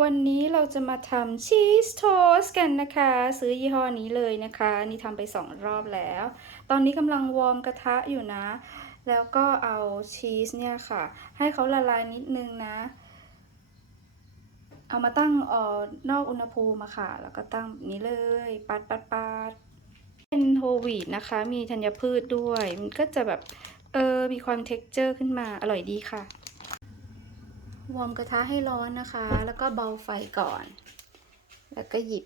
วันนี้เราจะมาทำชีสโทสกันนะคะ ซื้อยี่ห้อนี้เลยนะคะ นี่ทำไปสองรอบแล้ว ตอนนี้กำลังวอร์มกระทะอยู่นะ แล้วก็เอาชีสเนี่ยค่ะ ให้เขาละลายนิดนึงนะ เอามาตั้งออนอกอุณหภูมิอะค่ะ แล้วก็ตั้งนี้เลย ปัดปัดปัดเป็นโฮวีตนะคะ มีธัญพืชด้วย มันก็จะแบบ เออ มีความเท็กเจอร์ขึ้นมา อร่อยดีค่ะ วอร์มกระทะให้ร้อนนะคะ แล้วก็เบาไฟก่อน แล้วก็หยิบ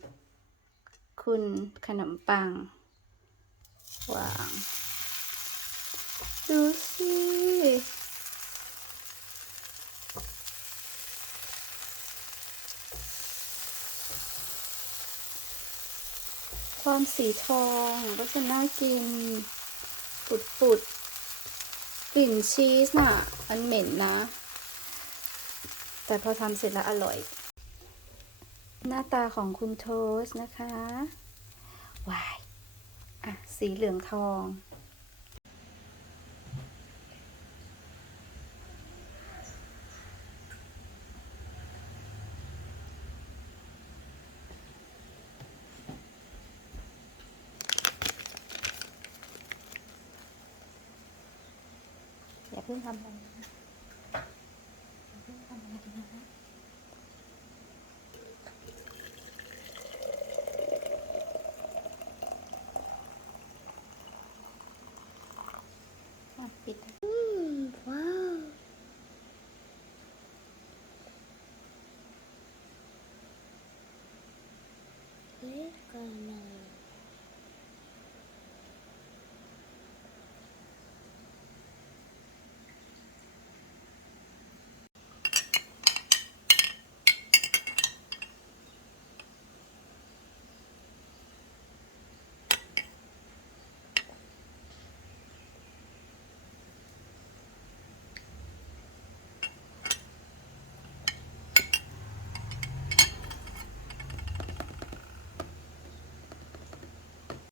คุณขนมปัง วาง ดูสิความสีทองก็จะน่ากิน ปุดปุดๆกลิ่นชีสน่ะ มันเหม็นนะ แต่พอทำเสร็จแล้วอร่อย หน้าตาของคุณโทส์นะคะวายอะ สีเหลืองทองอย่าเพิ่งทำอะไร піде. Вау! Лірка